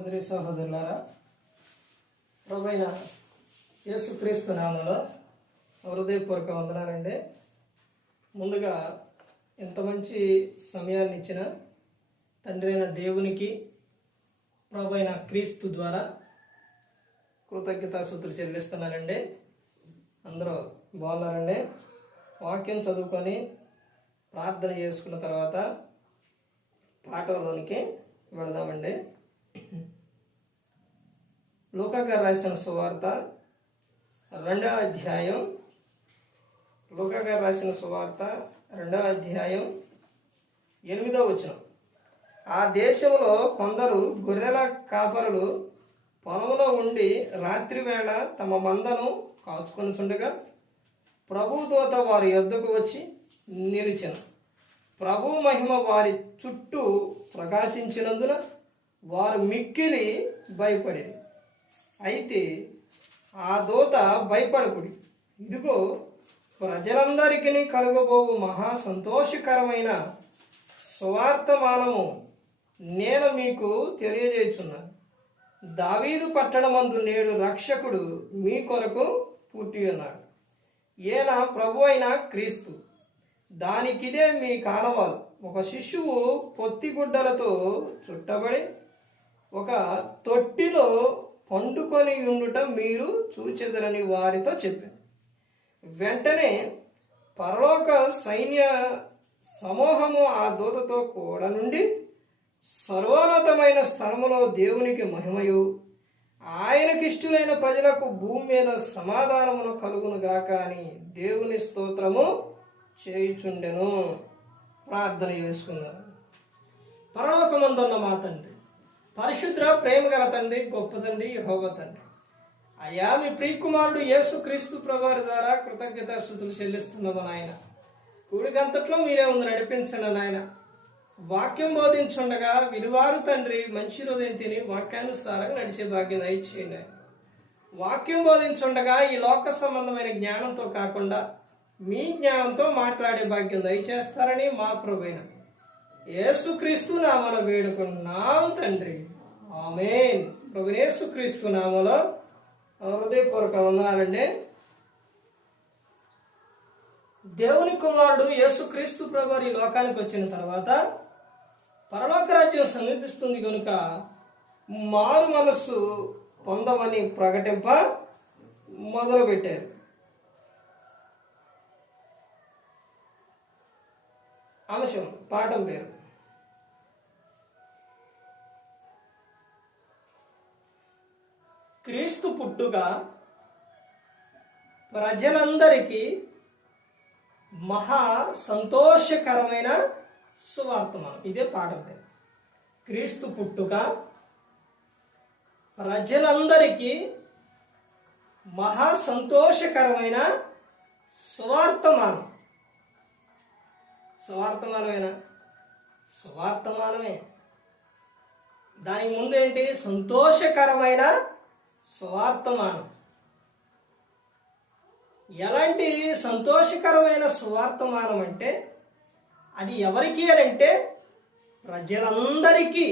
సోదరి సహోదరులారా, ప్రభువైన యేసుక్రీస్తు నామములో హృదయపూర్వక వందనాలండి. ముందుగా ఇంత మంచి సమయాన్ని ఇచ్చిన తండ్రి అయిన దేవునికి ప్రభువైన క్రీస్తు ద్వారా కృతజ్ఞతాస్తుతులు చెల్లిస్తున్నానండి. అందరూ బాగున్నారండి. వాక్యం చదువుకొని ప్రార్థన చేసుకున్న తర్వాత పాఠంలోనికి వెళదామండి. లూకా గారు రాసిన సువార్త 2వ అధ్యాయం, లూకా గారు రాసిన సువార్త 2వ అధ్యాయం 8వ వచనం. ఆ దేశంలో కొందరు గొర్రెల కాపరులు పొలంలో ఉండి రాత్రి వేళ తమ మందను కాచుకొనుచుండగా ప్రభువు దూత వారి యొద్దకు వచ్చి నిలిచెను. ప్రభు మహిమ వారి చుట్టూ ప్రకాశించినందున వారు మిక్కిలి భయపడేది. అయితే ఆ దూత భయపడకుడి, ఇదిగో ప్రజలందరికీ కలుగబోవు మహా సంతోషకరమైన సువార్తమానము నేను మీకు తెలియజేయుచున్నాను. దావీదు పట్టణమందు నేడు రక్షకుడు మీ కొరకు పుట్టి ఉన్నాడు. ఈయన ప్రభు అయిన క్రీస్తు. దానికిదే మీ కానవాలు. ఒక శిశువు పొత్తిగుడ్డలతో చుట్టబడి ఒక తొట్టిలో పండుకొని ఉండుట మీరు చూచెదరని వారితో చెప్పాను. వెంటనే పరలోక సైన్య సమూహము ఆ దూతతో కూడా నుండి సర్వోన్నతమైన స్థలములో దేవునికి మహిమయు ఆయనకిష్టులైన ప్రజలకు భూమి మీద సమాధానమును కలుగును గాక అని దేవుని స్తోత్రము చేయుచుండెను. ప్రార్థన చేసుకున్నాను. పరలోకమందున్న మా తండ్రి, పరిశుద్ర ప్రేమ గల తండ్రి, గొప్ప తండ్రి, యెహోవా తండ్రి, అయ్యా మీ ప్రియకుమారుడు యేసుక్రీస్తు ప్రభువారి ద్వారా కృతజ్ఞతాస్తుతులు చెల్లిస్తున్నాము నాయన. కూడికంతట్లో మీరే ఉంది నడిపించండి నాయన. వాక్యం బోధించుండగా విలువారు తండ్రి మంచి హృదయం తిని వాక్యానుసారంగా నడిచే భాగ్యం దయచేయండి. వాక్యం బోధించుండగా ఈ లోక సంబంధమైన జ్ఞానంతో కాకుండా మీ జ్ఞానంతో మాట్లాడే భాగ్యం దయచేస్తారని మా ప్రభువైన యేసుక్రీస్తు నామమున వేడుకున్నాం తండ్రి, ఆమేన్. ప్రభువైన యేసుక్రీస్తు నామములో హృదయపూర్వక వందనాలండి. దేవుని కుమారుడు యేసుక్రీస్తు ప్రభువారు ఈ లోకానికి వచ్చిన తర్వాత పరలోక రాజ్యం సమీపిస్తుంది కనుక మారు మనస్సు పొందమని ప్రకటింప మొదలుపెట్టారు. అంశం పాఠం పేరు క్రీస్తు పుట్టుక ప్రజలందరికీ మహా సంతోషకరమైన సువార్తమానం. ఇదే పాఠం పేరు. క్రీస్తు పుట్టుక ప్రజలందరికీ మహా సంతోషకరమైన సువార్తమానం. సువార్తమానమేనా? సువార్తమానమే. దానికి ముందేంటి? సంతోషకరమైన సువార్తమానం. ఎలాంటి సంతోషకరమైన సువార్తమానం అంటే అది ఎవరికి అంటే ప్రజలందరికీ.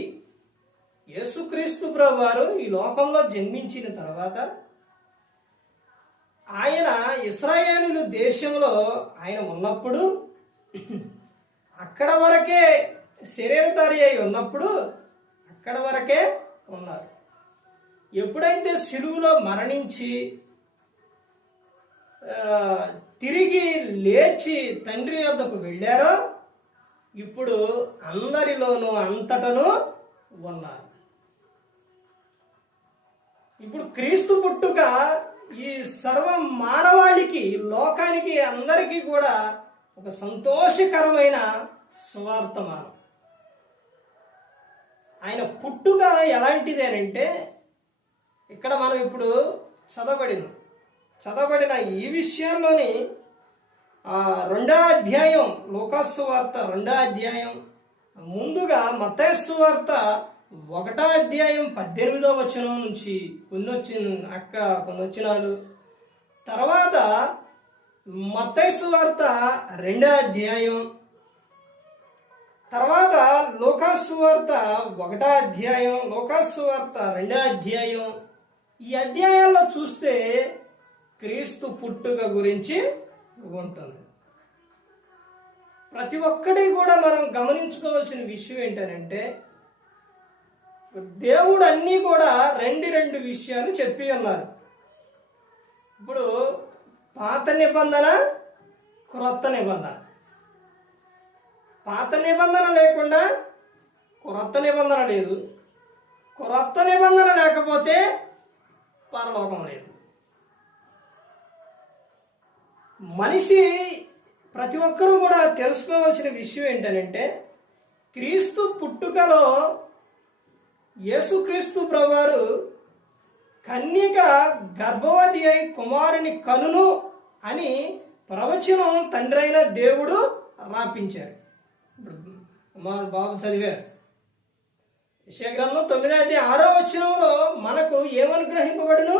యేసుక్రీస్తు ప్రభువారు ఈ లోకంలో జన్మించిన తర్వాత ఆయన ఇశ్రాయేలు దేశంలో ఆయన ఉన్నప్పుడు అక్కడ వరకే శరీరధారి అయి ఉన్నప్పుడు అక్కడ వరకే ఉన్నారు. ఎప్పుడైతే సిలువలో మరణించి తిరిగి లేచి తండ్రి వద్దకు వెళ్ళారో ఇప్పుడు అందరిలోనూ అంతటను ఉన్నారు. ఇప్పుడు క్రీస్తు పుట్టుక ఈ సర్వ మానవాళికి, లోకానికి, అందరికీ కూడా ఒక సంతోషకరమైన సువార్తమానం. ఆయన పుట్టుక ఎలాంటిదేనంటే ఇక్కడ మనం ఇప్పుడు చదవబడిన ఈ విషయాల్లోని 2వ అధ్యాయం, లూకా సువార్త 2వ అధ్యాయం, ముందుగా మత్తయి సువార్త 1వ అధ్యాయం 18వ వచనం నుంచి కొన్ని వచనాలు, తర్వాత మత్తయి సువార్త 2వ అధ్యాయం తర్వాత లూకాసు వార్త 1వ అధ్యాయం, లూకాసు వార్త 2వ అధ్యాయం, ఈ అధ్యాయాల్లో చూస్తే క్రీస్తు పుట్టుక గురించి ఉంటుంది. ప్రతి ఒక్కటి కూడా మనం గమనించుకోవాల్సిన విషయం ఏంటంటే, దేవుడు అన్నీ కూడా రెండు విషయాలు చెప్పి ఉన్నారు. ఇప్పుడు పాత నిబంధన, క్రొత్త నిబంధన. పాత నిబంధన లేకుండా క్రొత్త నిబంధన లేదు, క్రొత్త నిబంధన లేకపోతే పరలోకం లేదు. మనిషి ప్రతి ఒక్కరూ కూడా తెలుసుకోవాల్సిన విషయం ఏంటంటే, క్రీస్తు పుట్టుకలో యేసుక్రీస్తు ప్రభువారు కన్యక గర్భవతి అయి కుమారుని కనును అని ప్రవచనం తండ్రి అయిన దేవుడు రాపించారు. ఇప్పుడు కుమారు బాబు చదివారు. యెషయా గ్రంథం 9వ అధ్యాయం 6వ వచనంలో మనకు ఏమనుగ్రహింపబడును?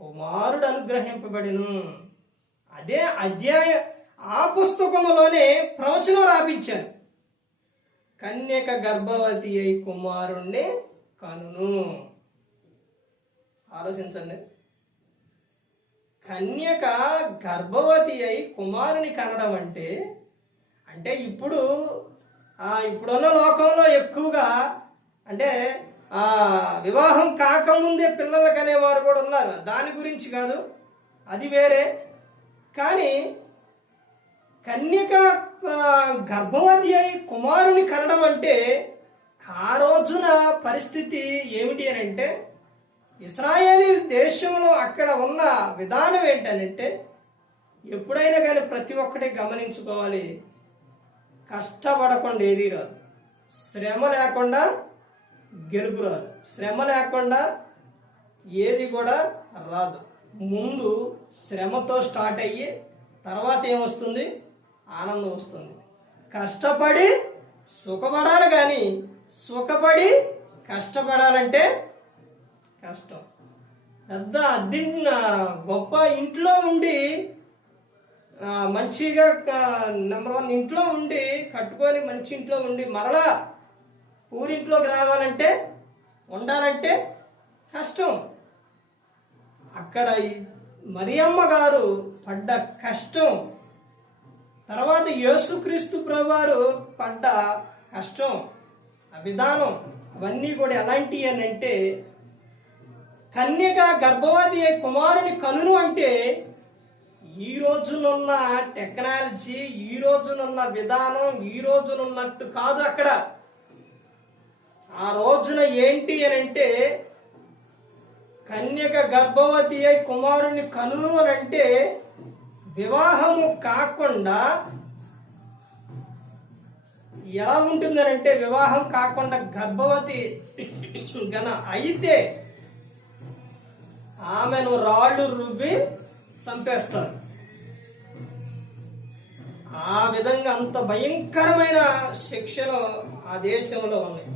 కుమారుడు అనుగ్రహింపబడును. అదే ఆ పుస్తకములోనే ప్రవచనం రాపించాను. కన్యక గర్భవతి అయి కుమారుణ్ణి కనును. ఆలోచించండి, కన్యక గర్భవతి అయి కుమారుని కనడం అంటే ఇప్పుడున్న లోకంలో ఎక్కువగా అంటే వివాహం కాకముందే పిల్లలు కనేవారు కూడా ఉన్నారు. దాని గురించి కాదు, అది వేరే. కానీ కన్యక గర్భవతి అయి కుమారుని కనడం ఆ రోజున పరిస్థితి ఏమిటి అంటే, ఇశ్రాయేలీ దేశంలో అక్కడ ఉన్న విధానం ఏంటంటే, ఎప్పుడైనా కానీ ప్రతి ఒక్కటి గమనించుకోవాలి. కష్టపడకుండా ఏది రాదు, శ్రమ లేకుండా గెలుపు రాదు, శ్రమ లేకుండా ఏది కూడా రాదు. ముందు శ్రమతో స్టార్ట్ అయ్యి తర్వాత ఏమొస్తుంది? ఆనందం వస్తుంది. కష్టపడి సుఖపడాలి, కానీ సుఖపడి కష్టపడాలంటే కష్టం. పెద్ద గొప్ప ఇంట్లో ఉండి మంచిగా నెంబర్ 1 ఇంట్లో ఉండి కట్టుకొని మంచి ఇంట్లో ఉండి మరలా ఊరింట్లోకి రావాలంటే ఉండాలంటే కష్టం. అక్కడ మరియమ్మ గారు పడ్డ కష్టం, తర్వాత యేసుక్రీస్తు ప్రభువారు పడ్డ కష్టం, ఆ విధానం, అవన్నీ కూడా ఎలాంటివి అని అంటే, కన్యక గర్భవతి అయి కుమారుని కనును ఈ రోజునున్న టెక్నాలజీ, ఈ రోజునున్న విధానం, ఈ రోజునున్నట్టు కాదు. అక్కడ ఆ రోజున ఏంటి అని అంటే, కన్యక గర్భవతి అయి కుమారుని కనును అని వివాహము కాకుండా ఎలా ఉంటుందనంటే, వివాహం కాకుండా గర్భవతి గన అయితే ఆమెను రాళ్ళు రుబ్బి చంపేస్తారు. ఆ విధంగా అంత భయంకరమైన శిక్షలు ఆ దేశంలో ఉన్నాయి.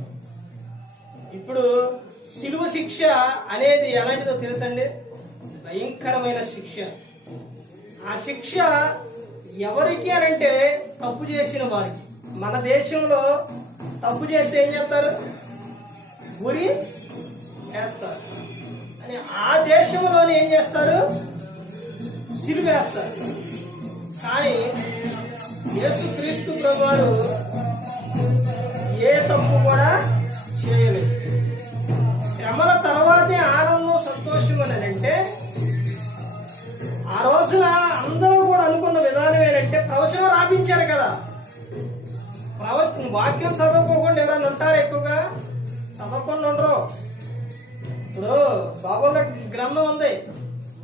ఇప్పుడు శిలువ శిక్ష అనేది ఎలాంటిదో తెలుసండి? భయంకరమైన శిక్ష. ఆ శిక్ష ఎవరికి అనంటే తప్పు చేసిన వారికి. మన దేశంలో తప్పు చేస్తే ఏం చేస్తారు? ఉరి వేస్తారు. అని ఆ దేశంలోనే ఏం చేస్తారు? శిలువ వేస్తారు. కానీ యేసుక్రీస్తు ప్రభువారు ఏ తప్పు కూడా చేయలేదు. శ్రమల తర్వాతే ఆనందం, సంతోషం అని అంటే, ఆ రోజున అందరూ కూడా అనుకున్న విధానం ఏంటంటే, ప్రవచనం రాపించారు కదా. వాక్యం చదువుకోకుండా ఎవరైనా ఉంటారు? ఎక్కువగా చదవకుండా ఉండరు. ఇప్పుడు బాబుల గ్రంథం ఉంది,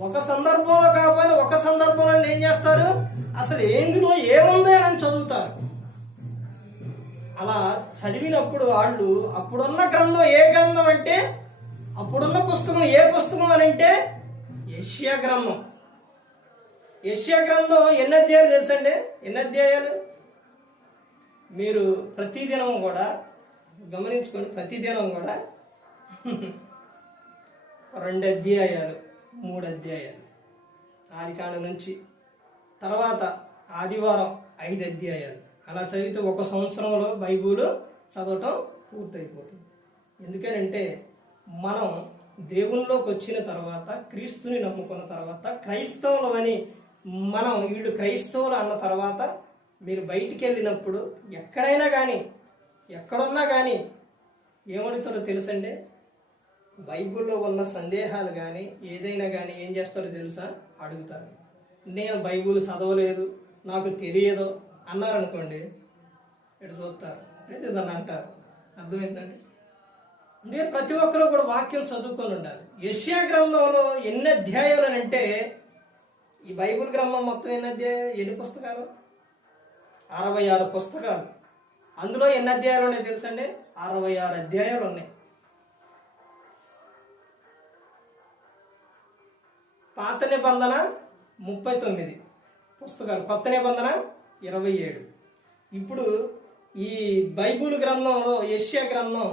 ఒక సందర్భంలో కాకపోయినా ఒక సందర్భంలో ఏం చేస్తారు? అసలు ఏందులో ఏముంది అని చదువుతారు. అలా చదివినప్పుడు వాళ్ళు అప్పుడున్న గ్రంథం ఏ గ్రంథం అంటే, అప్పుడున్న పుస్తకం ఏ పుస్తకం అని అంటే యెషయా గ్రంథం. యెషయా గ్రంథం ఎన్ని అధ్యాయాలు తెలుసండి? ఎన్ని అధ్యాయాలు? మీరు ప్రతిదినం కూడా గమనించుకొని, ప్రతిదినం కూడా 2 అధ్యాయాలు 3 అధ్యాయాలు ఆదికాండం నుంచి, తర్వాత ఆదివారం 5 అధ్యాయాలు, అలా చదివితే 1 సంవత్సరంలో బైబిల్ చదవటం పూర్తయిపోతుంది. ఎందుకనంటే మనం దేవునిలోకి వచ్చిన తర్వాత, క్రీస్తుని నమ్ముకున్న తర్వాత, క్రైస్తవులమని మనం వీళ్ళు క్రైస్తవులు అన్న తర్వాత మీరు బయటికి వెళ్ళినప్పుడు ఎక్కడైనా కానీ, ఎక్కడున్నా కానీ ఏమడుగుతారో తెలుసండి? బైబిల్లో ఉన్న సందేహాలు కానీ ఏదైనా కానీ ఏం చేస్తారో తెలుసా? అడుగుతారు. నేను బైబిల్ చదవలేదు, నాకు తెలియదు అన్నారనుకోండి, ఇటు చూస్తారు, లేదు దాన్ని అంటారు. అర్థమైందండి? అందుకే ప్రతి ఒక్కరూ కూడా వాక్యం చదువుకొని ఉండాలి. యెషయా గ్రంథంలో ఎన్ని అధ్యాయాలు అని అంటే, ఈ బైబిల్ గ్రంథం మొత్తం ఎన్ని పుస్తకాలు? 66 పుస్తకాలు. అందులో ఎన్ని అధ్యాయాలు ఉన్నాయి తెలుసండి? 66 అధ్యాయాలు ఉన్నాయి. పాత నిబంధన 39 పుస్తకాలు, కొత్త నిబంధన 27. ఇప్పుడు ఈ బైబిల్ గ్రంథంలో యెషయా గ్రంథం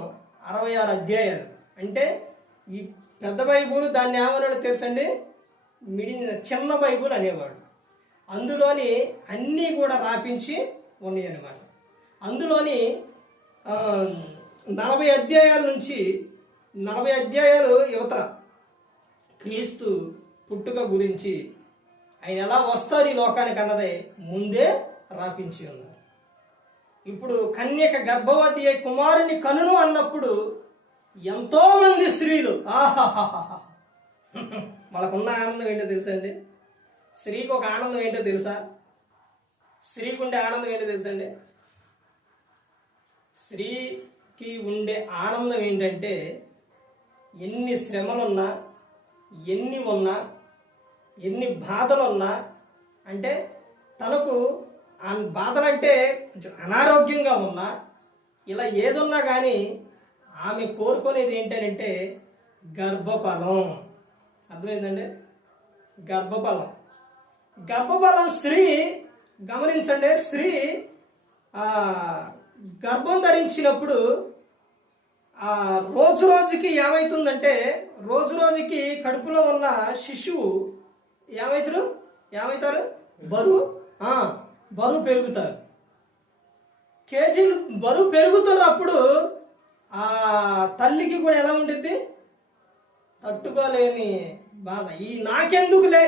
66 అధ్యాయాలు. అంటే ఈ పెద్ద బైబిల్ దాన్ని ఏమన్నాడు తెలుసండి? చిన్న బైబిల్ అనేవాడు. అందులోని అన్నీ కూడా రాపించి ఉన్నాయి అన్నమాట. అందులోని 40 అధ్యాయాల నుంచి 40 అధ్యాయాలు యువతర క్రీస్తు పుట్టుక గురించి, ఆయన ఎలా వస్తారు ఈ లోకానికి అన్నదే ముందే రాపించి ఉన్నారు. ఇప్పుడు కన్యక గర్భవతి అయి కుమారుని కనును అన్నప్పుడు ఎంతో మంది స్త్రీలు ఆహాహాహా వాళ్ళకున్న ఆనందం ఏంటో తెలుసండి? స్త్రీకి ఒక ఆనందం ఏంటో తెలుసా? స్త్రీకి ఉండే ఆనందం ఏంటో తెలుసండి? స్త్రీకి ఉండే ఆనందం ఏంటంటే, ఎన్ని శ్రమలున్నా, ఎన్ని ఉన్నా, ఎన్ని బాధలున్నా, అంటే తనకు ఆ బాధలంటే కొంచెం అనారోగ్యంగా ఉన్నా, ఇలా ఏదున్నా కానీ ఆమె కోరుకునేది ఏంటంటే గర్భఫలం. అర్థమైందండి? గర్భఫలం. గర్భఫలం స్త్రీ, గమనించండి, స్త్రీ గర్భం ధరించినప్పుడు రోజు రోజుకి ఏమవుతుందంటే, రోజు రోజుకి కడుపులో ఉన్న శిశువు ఏమవుతారు? బరువు పెరుగుతారు. కేజీలు బరువు పెరుగుతున్నప్పుడు ఆ తల్లికి కూడా ఎలా ఉంటుంది? తట్టుకోలేని బాధ. నాకెందుకులే,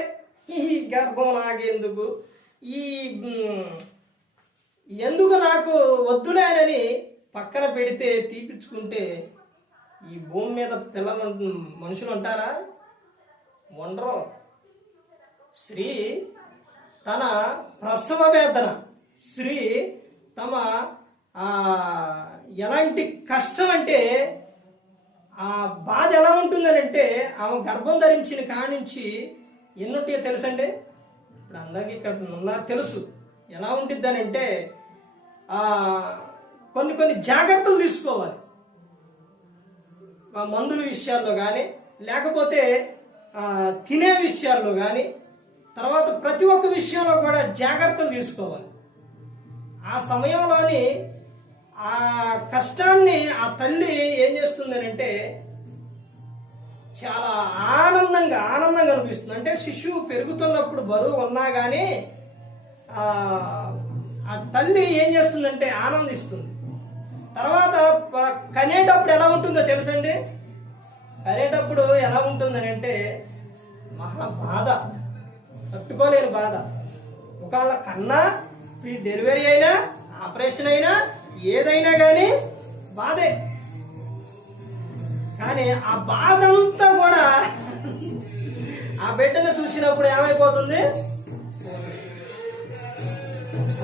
ఈ గర్భం నాకెందుకు, ఎందుకు నాకు వద్దులేనని పక్కన పెడితే తీపిచ్చుకుంటే ఈ భూమి మీద మనుషులు ఉంటారా? ఉండరు. స్త్రీ తన ప్రసవ వేదన, స్త్రీ తమ ఎలాంటి కష్టం అంటే, ఆ బాధ ఎలా ఉంటుందని అంటే, ఆమె గర్భం ధరించిన కానించి ఎన్నుంటాయో తెలుసండి? ఇప్పుడు అందరికీ ఇక్కడ ఉన్నా తెలుసు ఎలా ఉంటుందని అంటే, కొన్ని జాగ్రత్తలు తీసుకోవాలి. మందుల విషయాల్లో కానీ, లేకపోతే తినే విషయాల్లో కానీ, తర్వాత ప్రతి ఒక్క విషయంలో కూడా జాగ్రత్తలు తీసుకోవాలి. ఆ సమయంలోని ఆ కష్టాన్ని ఆ తల్లి ఏం చేస్తుందనంటే చాలా ఆనందంగా అనిపిస్తుంది. అంటే శిశువు పెరుగుతున్నప్పుడు బరువు ఉన్నా కానీ ఆ తల్లి ఏం చేస్తుందంటే ఆనందిస్తుంది. తర్వాత కనేటప్పుడు ఎలా ఉంటుందో తెలుసండి? కనేటప్పుడు ఎలా ఉంటుందని అంటే మహా బాధ, తట్టుకోలేని బాధ. ఒకవేళ కన్నా డెలివరీ అయినా, ఆపరేషన్ అయినా, ఏదైనా కానీ బాధే. కానీ ఆ బాధ అంతా కూడా ఆ బిడ్డను చూసినప్పుడు ఏమైపోతుంది?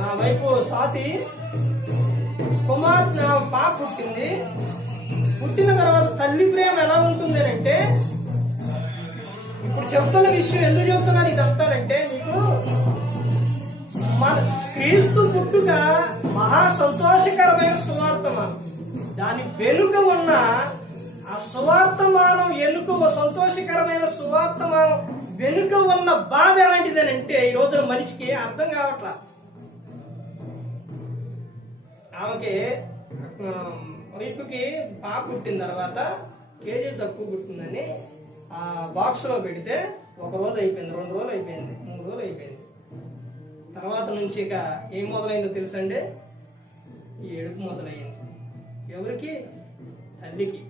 ఆ వైపు స్వాతి పాప పుట్టింది. పుట్టిన తర్వాత తల్లి ప్రేమ ఎలా ఉంటుంది అంటే, ఇప్పుడు చెప్తున్న విషయం ఎందుకు చెప్తున్నాను ఇదంతానంటే, నీకు మన క్రీస్తు పుట్టుక మహా సంతోషకరమైన సువార్తమానం. దాని వెనుక ఉన్న ఆ సువార్తమానం సంతోషకరమైన సువార్తమానం వెనుక ఉన్న బాధ ఎలాంటిదని అంటే, ఈ రోజున మనిషికి అర్థం కావట్లా. ఆమెకి వైపుకి పాప పుట్టిన తర్వాత కేజీ తక్కువ పుట్టిందని ఆ బాక్స్లో పెడితే 1 రోజు అయిపోయింది, 2 రోజులు అయిపోయింది, 3 రోజులు అయిపోయింది. తర్వాత నుంచి ఇక ఏం మొదలైందో తెలుసండి? ఏడుపు మొదలయ్యింది. ఎవరికి? తల్లికి.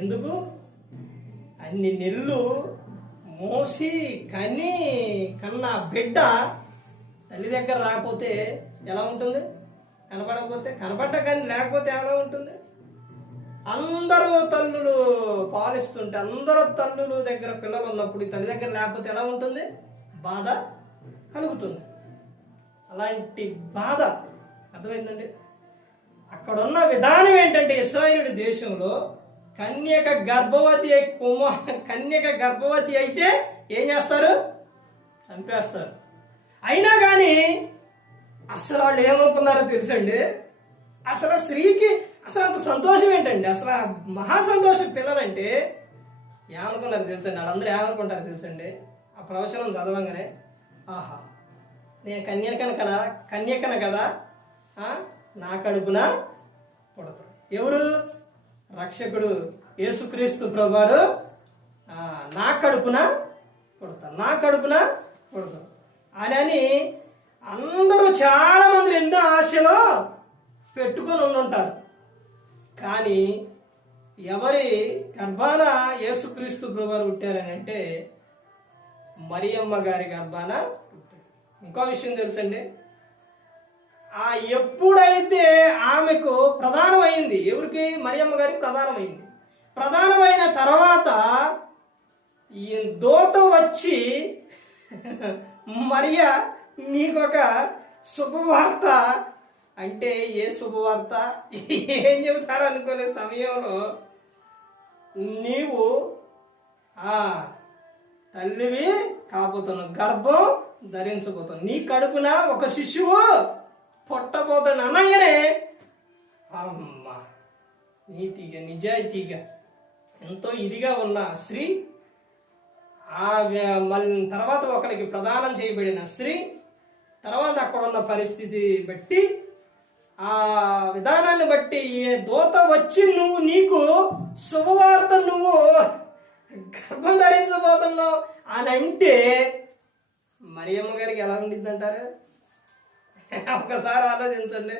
ఎందుకు? అన్ని నెలలు మోసి కన్న బిడ్డ తల్లి దగ్గర రాకపోతే ఎలా ఉంటుంది? కనపడకపోతే, కనపడ్డ లేకపోతే ఎలా ఉంటుంది? అందరూ తల్లులు పాలిస్తుంటే, అందరూ తల్లులు దగ్గర పిల్లలు ఉన్నప్పుడు తల్లి దగ్గర లేకపోతే ఎలా ఉంటుంది? బాధ కలుగుతుంది. అలాంటి బాధ అర్థమైందండి. అక్కడున్న విధానం ఏంటంటే, ఇశ్రాయేలు దేశంలో కన్యక గర్భవతి అయితే ఏం చేస్తారు? చంపేస్తారు. అయినా కానీ అసలు వాళ్ళు ఏమనుకున్నారో తెలుసండి. అసలు స్త్రీకి అసలు అంత సంతోషం ఏంటండి? అసలు మహా సంతోషం. పిల్లలంటే ఏమనుకున్నారు తెలుసండి? వాళ్ళందరూ ఏమనుకుంటారు తెలుసండి? ఆ ప్రవచనం చదవంగానే, ఆహా, నేను కన్యకన కదా, నా కడుపున పుడతాడు. ఎవరు? రక్షకుడు యేసుక్రీస్తు ప్రభువారు నా కడుపున పుడతాడు అని అందరూ చాలా మంది ఎన్నో ఆశలు పెట్టుకొని ఉంటారు. కానీ ఎవరి గర్భాన యేసుక్రీస్తు ప్రభువారు పుట్టారని అంటే మరియమ్మ గారి గర్భాన పుట్టారు. ఇంకో విషయం తెలుసండి, ఎప్పుడైతే ఆమెకు ప్రధానమైంది, ఎవరికి? మరియమ్మ గారికి ప్రధానమైన తర్వాత ఈ దూత వచ్చి, మరియా నీకొక శుభవార్త అంటే, ఏ శుభవార్త? ఏం చెబుతారు అనుకునే సమయంలో, నీవు తల్లివి కాబోతున్నావు, గర్భం ధరించబోతున్నావు, నీ కడుపున ఒక శిశువు పుట్టబోతున్న అనగానే, అమ్మ, నీతిగా నిజాయితీగా ఎంతో ఇదిగా ఉన్న స్త్రీ, మళ్ళీ తర్వాత ఒకరికి ప్రదానం చేయబడిన స్త్రీ, తర్వాత అక్కడ ఉన్న పరిస్థితి బట్టి, ఆ విధానాన్ని బట్టి, ఏ దూత వచ్చి నీకు శుభవార్త, నువ్వు గర్భం ధరించబోతున్నావు అని అంటే మరియమ్మ గారికి ఎలా ఉండిద్ది అంటారు? ఒకసారి ఆలోచించండి.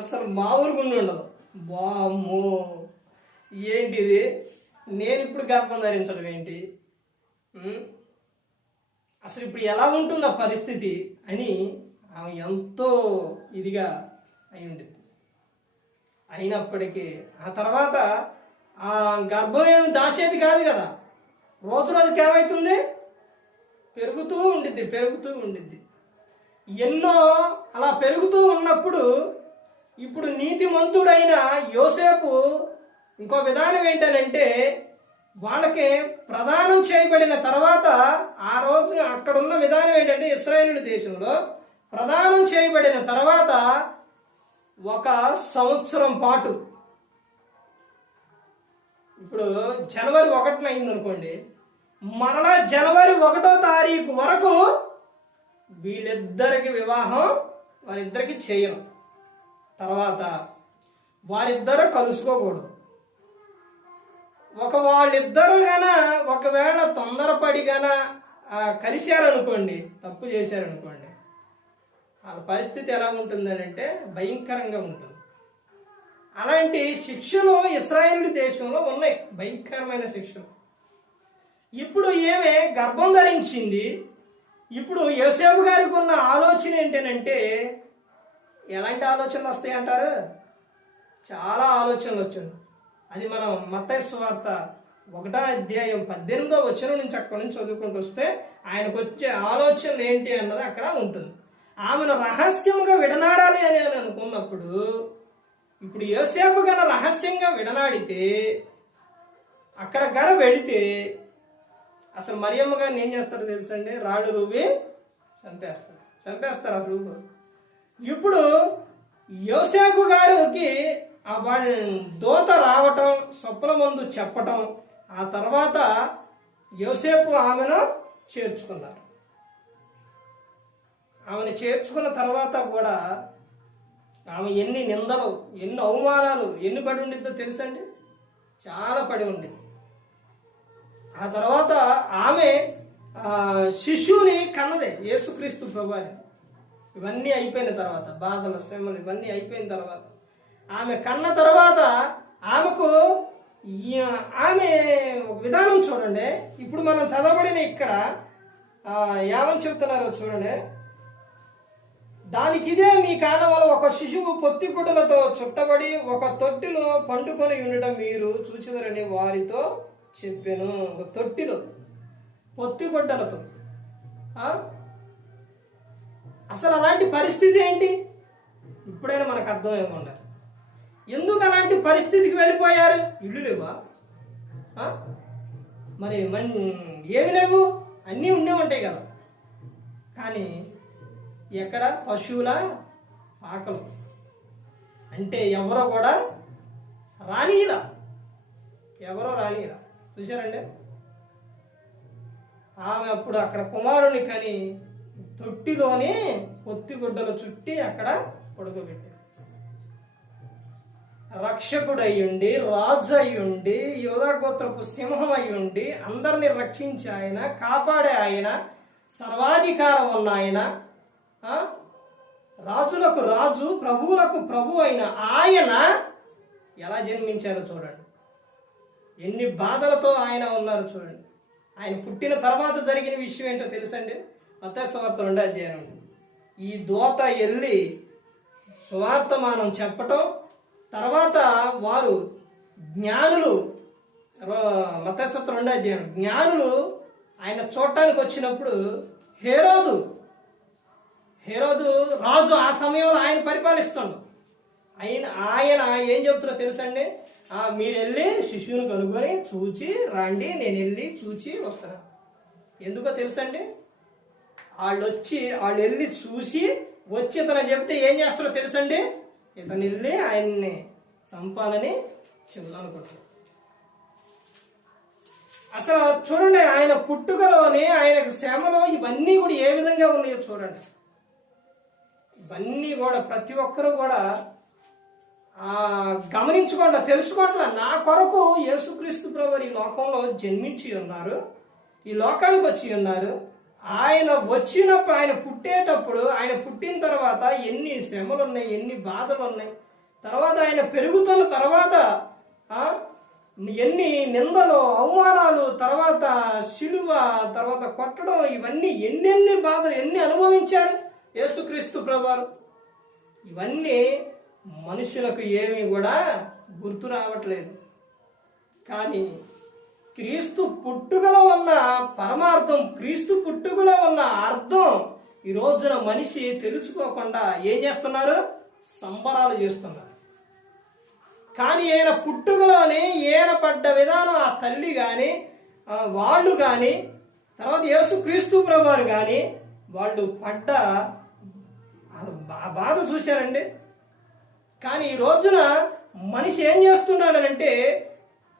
అసలు మామూలుగా ఉండదు. బామ్మో, ఏంటిది, నేను ఇప్పుడు గర్భం ధరించడం ఏంటి, అసలు ఇప్పుడు ఎలా ఉంటుంది ఆ పరిస్థితి అని ఆమె ఎంతో ఇదిగా అయి ఉండేది. అయినప్పటికీ ఆ తర్వాత ఆ గర్భం ఏమి దాచేది కాదు కదా, రోజుకి ఏమవుతుంది? పెరుగుతూ ఉండిద్ది. ఎన్నో అలా పెరుగుతూ ఉన్నప్పుడు ఇప్పుడు నీతిమంతుడైన యోసేపు ఇంకో విధానం ఏంటనంటే, వాళ్ళకి ప్రదానం చేయబడిన తర్వాత, ఆ రోజు అక్కడున్న విధానం ఏంటంటే, ఇశ్రాయేలు దేశంలో ప్రదానం చేయబడిన తర్వాత 1 సంవత్సరం పాటు, ఇప్పుడు జనవరి 1న అయింది అనుకోండి, మరలా జనవరి 1వ తారీఖు వరకు వీళ్ళిద్దరికి వివాహం వారిద్దరికి చేయరు. తర్వాత వారిద్దరు కలుసుకోకూడదు. వాళ్ళిద్దరు ఒకవేళ తొందరపడి కలిశారనుకోండి, తప్పు చేశారనుకోండి, వాళ్ళ పరిస్థితి ఎలా ఉంటుందని అంటే భయంకరంగా ఉంటుంది. అలాంటి శిక్షలు ఇశ్రాయేలు దేశంలో ఉన్నాయి, భయంకరమైన శిక్షలు. ఇప్పుడు ఏమే గర్భం ధరించింది. ఇప్పుడు యోసేపు గారికి ఉన్న ఆలోచన ఏంటంటే, ఎలాంటి ఆలోచనలు వస్తాయంటారు? చాలా ఆలోచనలు వచ్చాయి. అది మనం మత్తయి సువార్త 1వ అధ్యాయం 18వ వచనం నుంచి అక్కడి నుంచి చదువుకుంటూ వస్తే ఆయనకు వచ్చే ఆలోచనలు ఏంటి అన్నది అక్కడ ఉంటుంది. ఆమెను రహస్యంగా విడనాడాలి అని అనుకున్నప్పుడు, ఇప్పుడు యోసేపు రహస్యంగా విడనాడితే, అక్కడ వెడితే అసలు మరియమ్మ గారిని ఏం చేస్తారో తెలుసండి? రాళ్ళు రువ్వి చంపేస్తారు అసలు. ఇప్పుడు యోసేపు గారికి దూత రావటం, స్వప్న ముందు చెప్పటం, ఆ తర్వాత యోసేపు ఆమెను చేర్చుకున్నారు. ఆమెను చేర్చుకున్న తర్వాత కూడా ఆమె ఎన్ని నిందలు, ఎన్ని అవమానాలు, ఎన్ని పడి ఉండిద్దో తెలుసండి? చాలా పడి ఉండి. ఆ తర్వాత ఆమె శిశువుని కన్నదే, యేసుక్రీస్తు ప్రభువాని. ఇవన్నీ అయిపోయిన తర్వాత, బాధలు శ్రమలు ఇవన్నీ అయిపోయిన తర్వాత, ఆమె కన్న తర్వాత ఆమెకు ఆమె ఒక విధానం చూడండి. ఇప్పుడు మనం చదవబడిన ఇక్కడ ఏమని చెప్తున్నారో చూడండి. దానికి ఇదే మీ కాలవల ఒక శిశువు పొత్తిగుడ్డలతో చుట్టబడి ఒక తొట్టిలో పండుకొని ఉండటం మీరు చూచెదరని వారితో చెప్పాను. ఒక తొట్టిలో పొత్తిగుడ్డలతో. అసలు అలాంటి పరిస్థితి ఏంటి? ఇప్పుడైనా మనకు అర్థమేమో ఉండాలి. ఎందుకు అలాంటి పరిస్థితికి వెళ్ళిపోయారు? ఇల్లు లేవా? మరి ఏమి లేవు, అన్నీ ఉండే ఉంటాయి కదా. కానీ ఎక్కడ? పశువుల ఆకలు. అంటే ఎవరో కూడా రానిలా, ఎవరో రానిలా. చూశారండి? ఆమె అప్పుడు అక్కడ కుమారుని కని తొట్టిలోనే పొత్తిగుడ్డలు చుట్టి అక్కడ పడుకోబెట్టారు. రక్షకుడు అయ్యుండి, రాజు అయ్యుండి, యోధాగోత్రపు సింహం అయ్యుండి, అందరినీ రక్షించి ఆయన, కాపాడే ఆయన, సర్వాధికారం ఉన్న ఆయన, రాజులకు రాజు, ప్రభువులకు ప్రభు అయిన ఆయన ఎలా జన్మించారో చూడండి. ఎన్ని బాధలతో ఆయన ఉన్నారు చూడండి. ఆయన పుట్టిన తర్వాత జరిగిన విషయం ఏంటో తెలుసండి? మత్తయి సువార్త 2వ అధ్యాయం. ఈ దూత వెళ్ళి సువార్తమానం చెప్పటం, తర్వాత వారు జ్ఞానులు, మత్తయి సువార్త 2వ అధ్యాయం, జ్ఞానులు ఆయన చూడటానికి వచ్చినప్పుడు హేరోదు రాజు ఆ సమయంలో ఆయన పరిపాలిస్తున్నాడు. ఆయన ఏం చెబుతారో తెలుసండి? మీరు వెళ్ళి శిశువుని కనుగొని చూచి రండి, నేను వెళ్ళి చూచి వస్తాను. ఎందుకో తెలుసండి? వాళ్ళు వెళ్ళి చూసి వచ్చి ఇతను చెప్తే ఏం చేస్తారో తెలుసండి? ఇతను వెళ్ళి ఆయన్ని చంపాలని చెబుతానుకుంటారు. అసలు చూడండి, ఆయన పుట్టుకలోని, ఆయన శ్రమలో ఇవన్నీ కూడా ఏ విధంగా ఉన్నాయో చూడండి. ఇవన్నీ కూడా ప్రతి ఒక్కరూ కూడా గమనించుకోండి, తెలుసుకోండి. నా కొరకు యేసుక్రీస్తు ప్రభువు ఈ లోకంలో జన్మించి ఉన్నారు, ఈ లోకానికి వచ్చి ఉన్నారు. ఆయన వచ్చినప్పుడు, ఆయన పుట్టేటప్పుడు, ఆయన పుట్టిన తర్వాత ఎన్ని శ్రమలు ఉన్నాయి, ఎన్ని బాధలు ఉన్నాయి. తర్వాత ఆయన పెరుగుతున్న తర్వాత ఎన్ని నిందలు, అవమానాలు, తర్వాత శిలువ, తర్వాత కొట్టడం, ఇవన్నీ ఎన్నెన్ని బాధలు ఎన్ని అనుభవించాడు యేసుక్రీస్తు ప్రభువారు. ఇవన్నీ మనుషులకు ఏమీ కూడా గుర్తు రావట్లేదు. కానీ క్రీస్తు పుట్టుకలో ఉన్న పరమార్థం, క్రీస్తు పుట్టుకలో ఉన్న అర్థం ఈ రోజున మనిషి తెలుసుకోకుండా ఏం చేస్తున్నారు? సంబరాలు చేస్తున్నారు. కానీ ఈయన పుట్టుకలోనే ఈయన పడ్డ విధానం, ఆ తల్లి కానీ, వాళ్ళు కానీ, తర్వాత యేసుక్రీస్తు ప్రభువారు కానీ, వాళ్ళు పడ్డ బాధ చూశారండి. కానీ ఈ రోజున మనిషి ఏం చేస్తున్నాడనంటే,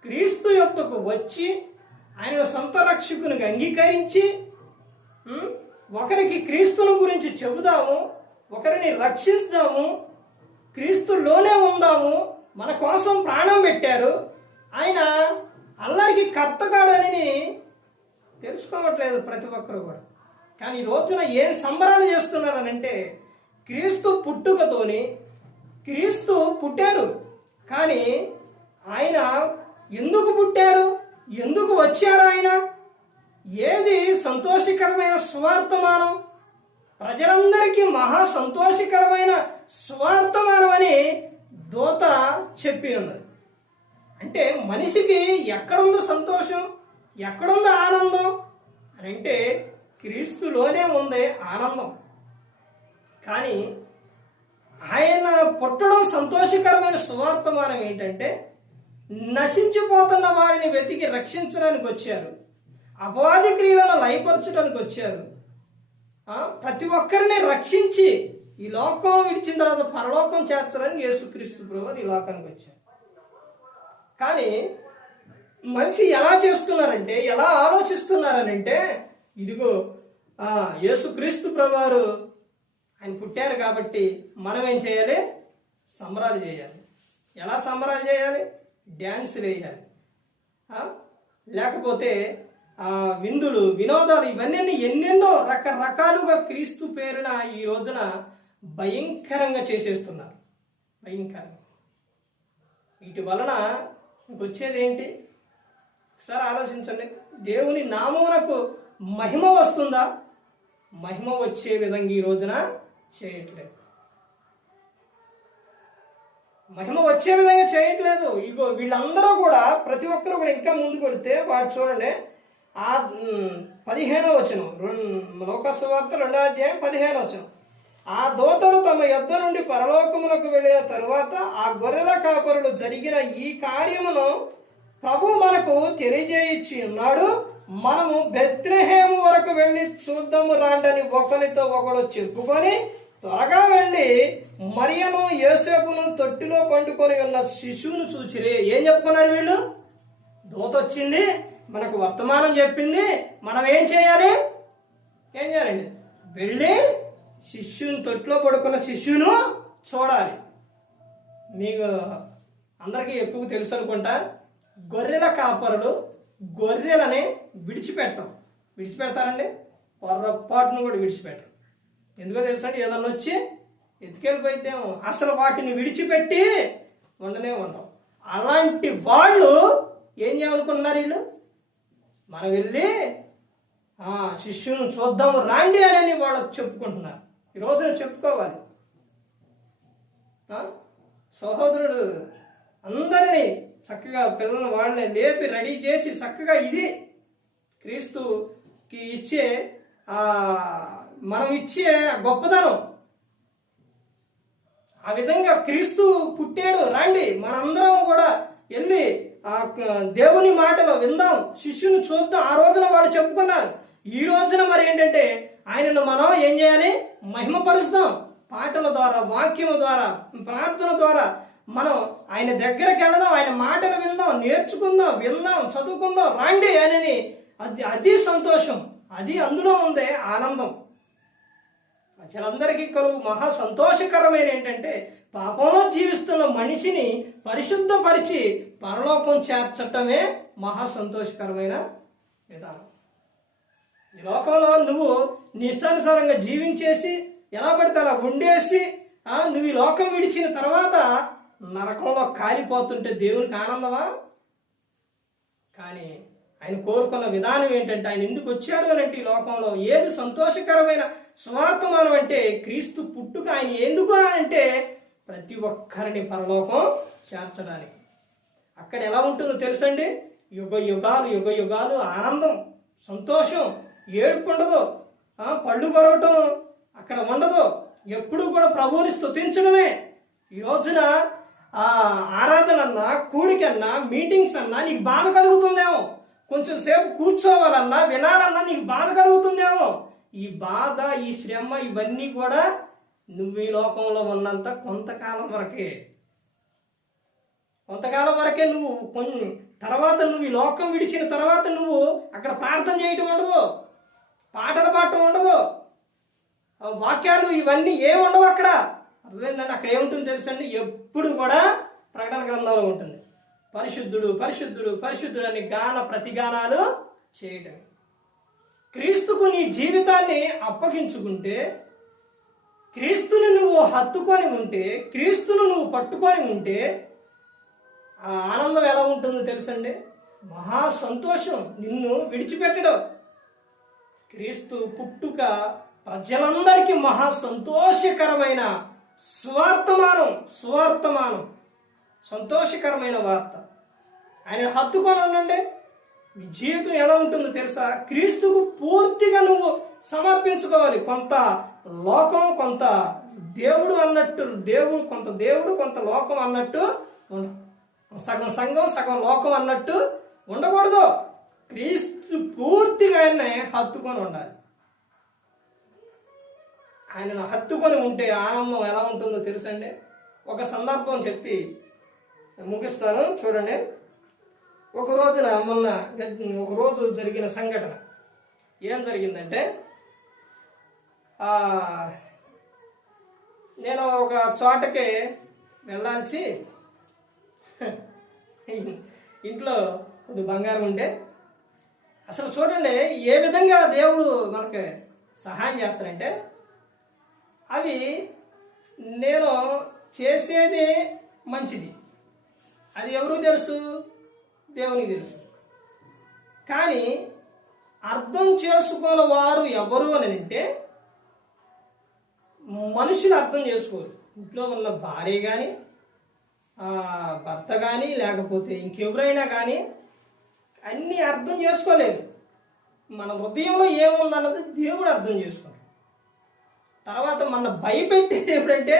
క్రీస్తు యొద్దకు వచ్చి ఆయన సొంత రక్షకునికి అంగీకరించి, ఒకరికి క్రీస్తుని గురించి చెబుదాము, ఒకరిని రక్షిస్తాము, క్రీస్తులోనే ఉందాము, మన కోసం ప్రాణం పెట్టారు, ఆయన అల్లరికి కర్తగాడని తెలుసుకోవట్లేదు ప్రతి ఒక్కరు కూడా. కానీ ఈ రోజున ఏం సంబరాలు చేస్తున్నారనంటే, క్రీస్తు పుట్టుకతోని క్రీస్తు పుట్టారు. కానీ ఆయన ఎందుకు పుట్టారు, ఎందుకు వచ్చారు, ఆయన ఏది సంతోషకరమైన సువార్తమానం, ప్రజలందరికీ మహా సంతోషకరమైన సువార్తమానం అని దూత చెప్పి ఉన్నది. అంటే మనిషికి ఎక్కడుందో సంతోషం, ఎక్కడుందో ఆనందం అని అంటే క్రీస్తులోనే ఉంది ఆనందం. కానీ ఆయన పుట్టడం సంతోషకరమైన సువార్తమానం ఏంటంటే, నశించిపోతున్న వారిని వెతికి రక్షించడానికి వచ్చారు, అపవాది క్రియలను లయపరచడానికి వచ్చారు, ప్రతి ఒక్కరిని రక్షించి ఈ లోకం విడిచిన తర్వాత పరలోకం చేర్చడానికి యేసుక్రీస్తు ప్రభువు ఈ లోకానికి వచ్చారు. కానీ మనిషి ఎలా చేస్తున్నారంటే, ఎలా ఆలోచిస్తున్నారనంటే, ఇదిగో యేసుక్రీస్తు ప్రభువారు ఆయన పుట్టారు కాబట్టి మనం ఏం చేయాలి? సంబరాలు చేయాలి. ఎలా సంబరాలు చేయాలి? డ్యాన్సులు వేయాలి, లేకపోతే విందులు, వినోదాలు, ఇవన్నీ ఎన్నెన్నో రకరకాలుగా క్రీస్తు పేరున ఈ రోజున భయంకరంగా చేసేస్తున్నారు. భయంకరంగా. వీటి వలన వచ్చేది ఏంటి? ఒకసారి ఆలోచించండి. దేవుని నామమునకు మహిమ వస్తుందా? మహిమ వచ్చే విధంగా ఈ రోజున చేయట్లేదు. మహిమ వచ్చే విధంగా చేయట్లేదు. ఇగో వీళ్ళందరూ కూడా, ప్రతి ఒక్కరు కూడా ఇంకా ముందు కొడితే వాడు చూడండి, ఆ 15వ వచనం, లోకాసు వార్త 2వ అధ్యాయం 15వ వచనం. ఆ దూతలు తమ యొద్ద నుండి పరలోకములకు వెళ్ళిన తరువాత ఆ గొర్రెల కాపరులు జరిగిన ఈ కార్యమును ప్రభు మనకు తెలియజేయించి ఉన్నాడు. మనము బెత్లెహేము వరకు వెళ్ళి చూద్దాము రాండని ఒకరితో ఒకడు చెప్పుకొని త్వరగా వెళ్ళి మరియను యోసేపును తొట్టిలో పండుకొని ఉన్న శిశువును చూచిరి. ఏం చెప్పుకున్నారు వీళ్ళు? దూత వచ్చింది, మనకు వర్తమానం చెప్పింది, మనం ఏం చేయాలండి? వెళ్ళి శిష్యుని, తొట్టిలో పడుకున్న శిష్యును చూడాలి. మీకు అందరికీ ఎక్కువ తెలుసు అనుకుంటా, గొర్రెల కాపరులు గొర్రెలని విడిచిపెడతారండి. పొరపాటును కూడా విడిచిపెట్టరు. ఎందుకో తెలుసండి? ఏదన్నా వచ్చి ఎత్తుకెళ్ళిపోయిద్దేమో, అసలు వాటిని విడిచిపెట్టి ఉండనే ఉంటాం. అలాంటి వాళ్ళు ఏం చేయమనుకుంటున్నారు? వీళ్ళు మనం వెళ్ళి శిష్యును చూద్దాము రాండి అని వాళ్ళు చెప్పుకుంటున్నారు. ఈ రోజున చెప్పుకోవాలి. సహోదరుడు అందరినీ చక్కగా, పిల్లలను వాళ్ళని లేపి రెడీ చేసి చక్కగా, ఇది క్రీస్తుకి ఇచ్చే మనం ఇచ్చే గొప్పదనం. ఆ విధంగా క్రీస్తు పుట్టాడు, రండి మనందరం కూడా వెళ్ళి దేవుని మాటలు విందాం, శిష్యుని చూద్దాం. ఆ రోజున వాళ్ళు చెప్పుకున్నారు. ఈ రోజున మరి ఏంటంటే ఆయనను మనం ఏం చేయాలి? మహిమపరుస్తాం. పాటల ద్వారా, వాక్యము ద్వారా, ప్రార్థన ద్వారా మనం ఆయన దగ్గరికి వెళదాం, ఆయన మాటలు విందాం, నేర్చుకుందాం, విందాం, చదువుకుందాం, రండి అని. అది సంతోషం, అది అందులో ఉంది ఆనందం. ప్రజలందరికీ కలుగు మహా సంతోషకరమైన ఏంటంటే పాపంలో జీవిస్తున్న మనిషిని పరిశుద్ధపరిచి పరలోకం చేర్చటమే మహా సంతోషకరమైన విధానం. ఈ లోకంలో నువ్వు నీ ఇష్టానుసారంగా జీవించేసి ఎలా పడితే అలా ఉండేసి నువ్వు ఈ లోకం విడిచిన తర్వాత నరకంలో కాలిపోతుంటే దేవునికి ఆనందమా? కానీ ఆయన కోరుకున్న విధానం ఏంటంటే, ఆయన ఎందుకు వచ్చారు అని అంటే, ఈ లోకంలో ఏది సంతోషకరమైన స్వార్థమానం అంటే క్రీస్తు పుట్టుక. ఆయన ఎందుకు అంటే ప్రతి ఒక్కరిని పరలోకం చేర్చడానికి. అక్కడ ఎలా ఉంటుందో తెలుసండి? యుగ యుగాలు ఆనందం, సంతోషం, ఏడుపు ఉండదు, పళ్ళు కొరవటం అక్కడ ఉండదు. ఎప్పుడు కూడా ప్రభువుని స్తుతించడమే. ఈ రోజున ఆరాధన అన్నా, కూడికన్నా, మీటింగ్స్ అన్నా నీకు బాధ కలుగుతుందేమో, కొంచెం సేపు కూర్చోవాలన్నా, వినాలన్నా నీకు బాధ కలుగుతుందేమో. ఈ బాధ, ఈ శ్రమ, ఇవన్నీ కూడా నువ్వు ఈ లోకంలో ఉన్నంత కొంతకాలం వరకే. నువ్వు తర్వాత నువ్వు ఈ లోకం విడిచిన తర్వాత నువ్వు అక్కడ ప్రార్థన చేయటం ఉండదు, పాటలు పాడటం ఉండదు, వాక్యాలు ఇవన్నీ ఏమి ఉండవు అక్కడ. అర్థమైందండి? అక్కడ ఏముంటుంది తెలుసండి? ఎప్పుడు కూడా ప్రకటన గ్రంథంలో ఉంటుంది, పరిశుద్ధుడు పరిశుద్ధుడు పరిశుద్ధుడు అని గాన ప్రతిగానాలు చేయటం. క్రీస్తుకు నీ జీవితాన్ని అప్పగించుకుంటే, క్రీస్తుని నువ్వు హత్తుకొని ఉంటే, క్రీస్తును నువ్వు పట్టుకొని ఉంటే ఆ ఆనందం ఎలా ఉంటుందో తెలుసండి? మహా సంతోషం. నిన్ను విడిచిపెట్టడం. క్రీస్తు పుట్టుక ప్రజలందరికీ మహా సంతోషకరమైన సువార్తమానం, సంతోషకరమైన వార్త. ఆయన హత్తుకొని ఉండండి. మీ జీవితం ఎలా ఉంటుందో తెలుసా? క్రీస్తుకు పూర్తిగా నువ్వు సమర్పించుకోవాలి. కొంత లోకం, కొంత దేవుడు అన్నట్టు, కొంత దేవుడు కొంత లోకం అన్నట్టు, సగం సంఘం సగం లోకం అన్నట్టు ఉండకూడదు. క్రీస్తు పూర్తిగా ఆయన్ని హత్తుకొని ఉండాలి. ఆయనను హత్తుకొని ఉంటే ఆనందం ఎలా ఉంటుందో తెలుసండి? ఒక సందర్భం చెప్పి ముగిస్తాను, చూడండి. ఒక రోజు జరిగిన సంఘటన ఏం జరిగిందంటే, నేను ఒక చోటకి వెళ్ళాల్సి, ఇంట్లో కొద్ది బంగారం ఉంటే అసలు చూడండి ఏ విధంగా దేవుడు మనకి సహాయం చేస్తారంటే, అవి నేను చేసేది మంచిది, అది ఎవరికి తెలుసు? దేవునికి తెలుసు. కానీ అర్థం చేసుకున్న వారు ఎవరు అని అంటే మనుషులు అర్థం చేసుకోరు. ఇంట్లో ఉన్న భార్య కానీ, భర్త కానీ, లేకపోతే ఇంకెవరైనా కానీ అన్నీ అర్థం చేసుకోలేరు. మన హృదయంలో ఏముందన్నది దేవుడు అర్థం చేసుకుంటాడు. తర్వాత మన భయపెట్టేది ఎవరంటే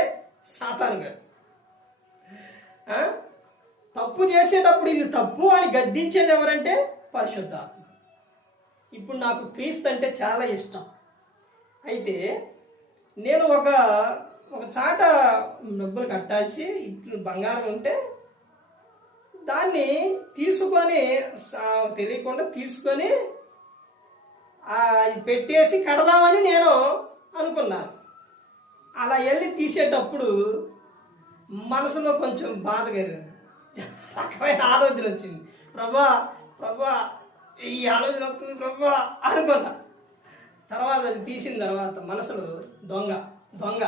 సాతాను గారు. తప్పు చేసేటప్పుడు ఇది తప్పు అని గద్దించేది ఎవరంటే పరిశుద్ధాత్మ. ఇప్పుడు నాకు క్రీస్తు అంటే చాలా ఇష్టం. అయితే నేను ఒక చాట డబ్బులు కట్టాల్సి ఇప్పుడు బంగారం ఉంటే దాన్ని తీసుకొని తెలియకుండా తీసుకొని పెట్టేసి కడదామని నేను అనుకున్నాను. అలా వెళ్ళి తీసేటప్పుడు మనసులో కొంచెం బాధ కలిగింది, రకమైన ఆలోచన వచ్చింది. ప్రభా ఈ ఆలోచన వస్తుంది ప్రభా అనుకున్నా. తర్వాత అది తీసిన తర్వాత మనసులో దొంగ దొంగ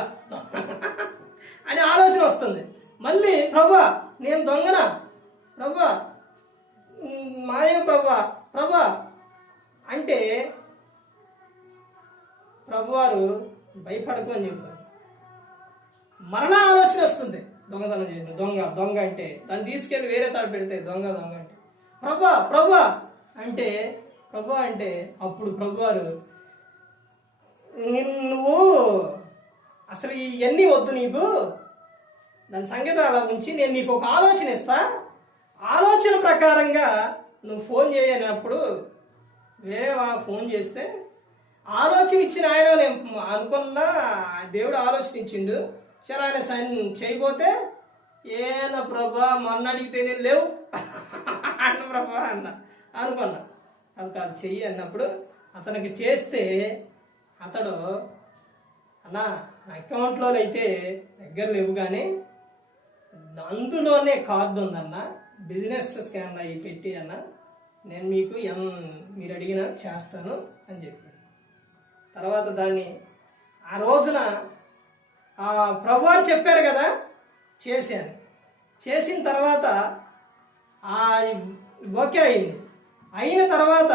అని ఆలోచన వస్తుంది. మళ్ళీ ప్రభా నేను దొంగనా? ప్రభా మాయ ప్రభా అంటే ప్రభువారు భయపడకు అని చెప్తారు. మరణ ఆలోచన వస్తుంది, దొంగతనం చేసిన దొంగ అంటే దాన్ని తీసుకెళ్ళి వేరే చాటు పెడితే దొంగ అంటే ప్రభా అంటే అప్పుడు ప్రభువారు నువ్వు అసలు ఇవన్నీ వద్దు, నీకు దాని సంగతి అలా ఉంచి నేను నీకు ఒక ఆలోచన ఇస్తా, ఆలోచన ప్రకారంగా నువ్వు ఫోన్ చేయనప్పుడు వేరే వాళ్ళకి ఫోన్ చేస్తే ఆలోచన ఇచ్చిన ఆయన నేను అనుకున్నా దేవుడు ఆలోచన ఇచ్చిండు. సరే ఆయన సైన్ చేయబోతే ఏనా ప్రభా మొన్న అడిగితే నేను లేవు అన్న ప్రభా అనుకున్నా. అది కాదు చెయ్యి అన్నప్పుడు అతనికి చేస్తే అతడు అన్నా అకౌంట్లో అయితే దగ్గర లేవు కానీ అందులోనే కార్డు ఉందన్న, బిజినెస్ స్కాన్ అవి పెట్టి అన్న నేను మీకు మీరు అడిగినా చేస్తాను అని చెప్పాడు. తర్వాత దాన్ని ఆ రోజున ప్రభువారు చెప్పారు కదా, చేశాను. చేసిన తర్వాత ఓకే అయింది. అయిన తర్వాత